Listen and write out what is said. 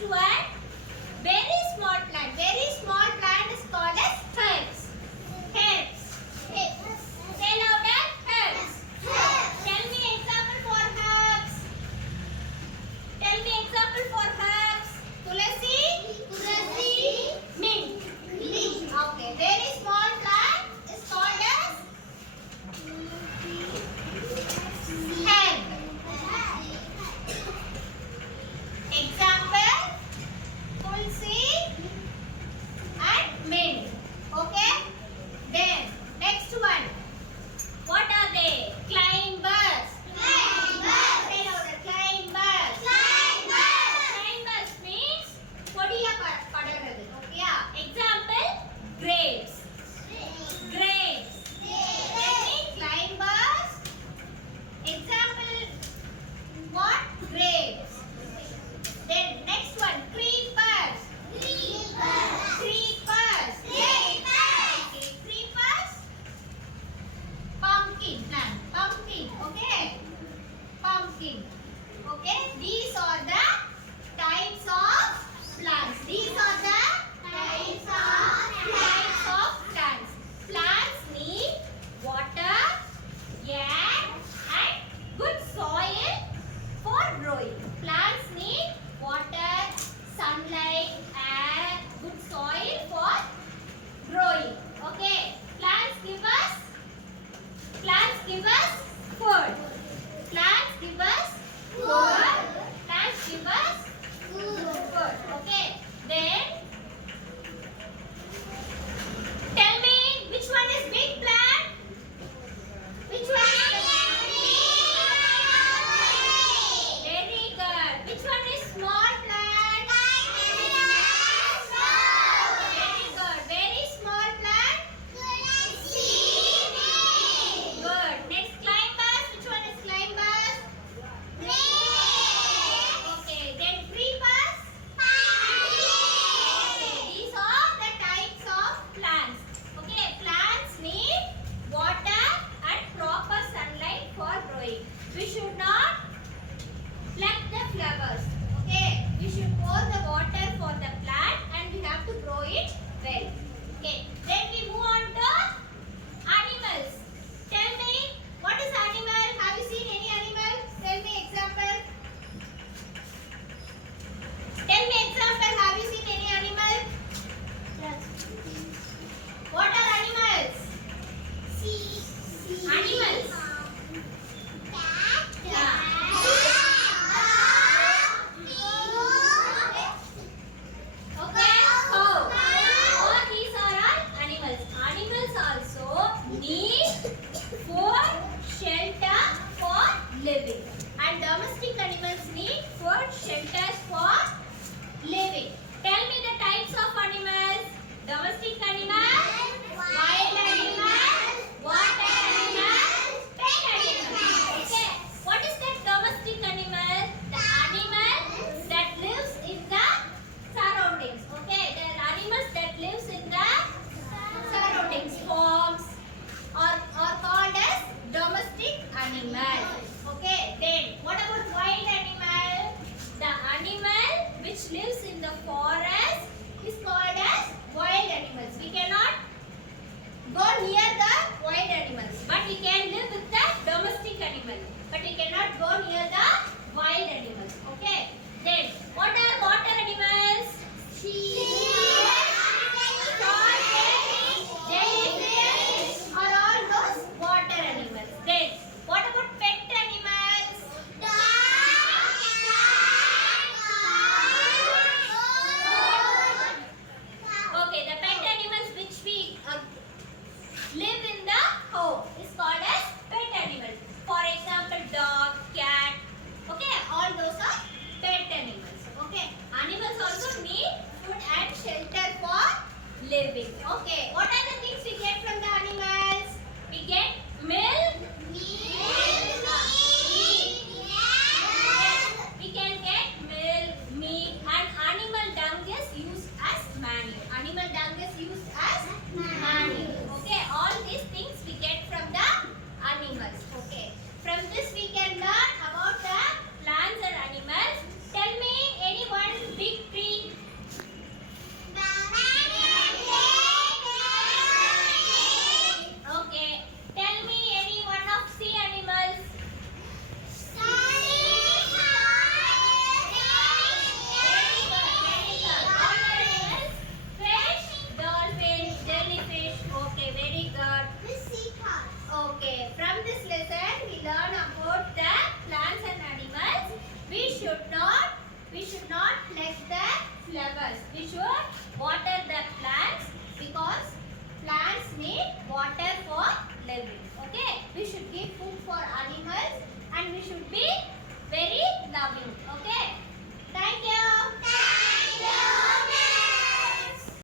Next one, very small plant. Very small plant is called as herbs. Herbs. Say louder. Herbs. Tell me example for herbs. Tell me example for herbs. Tulasi. Mint. Okay. Very small plant is called as herb. Example, tulsi and mint. Okay. Then next one. What are they? Climbers. Say louder. Climbers. Climbers means கொடிய படறது. Okay. Example, grapes. Grapes. That means climbers. Example, what? Grapes. Then next one, creepers. Creepers. Okay, creepers. Pumpkin plant. Pumpkin. Okay. Pumpkin. Okay. These are the types of plants. These are the types of plants. Plants need water, air, and good soil for growing. Plants need water, sunlight, air, good soil for growing. Okay. Plants give us food. Plants give us food. Plants give us food. Okay. Then tell me which one is big plant? Which one is very good. Which one is small plant? Very good. Very small plant? Good. Next, climbers. Which one is climbers? Okay. Then creepers? Okay. These are the types of plants. Okay. Plants need water and proper sunlight for growing. We should not pluck the flowers. Okay. We should pour the water for the plant and we have to grow it well. Okay. Then we move on to animals. Tell me, what is animal? Have you seen any animal? Tell me example. Tell me example. Have you seen any animal? What are animals? Animals. Yeah. Okay. How? All these are all animals. Animals also need food, shelter for living. And domestic animals need food, shelters for living. Tell me the types of animals. Domestic animals, wild animals, water animals, pet animals. Okay. What is that domestic animal? The animal that lives in the surroundings. Okay. There are animals that lives in the surroundings. Farms are called as domestic animals. Okay. Then what about wild animal? The animal which lives in the forest is called as wild animals. We cannot go near the wild animals, but we can live with the domestic animal. But we cannot go near the wild animals. Okay. Then what are water animals? Jellyfish are all those water animals. Then what about pet animals? Okay, the pet animals which we live in the home is called as pet animals. For example, dog, cat. Okay, all those are pet animals. Okay, animals also need food and shelter for living. Okay, what are the things we get from the animals? We get milk, meat. We can get milk, meat, and animal dung is used as manure. Animal dung is used as manure. Okay, all these things we get from the animals. Okay, from this we can learn about the plants and animals. Tell me any one big flowers. We should water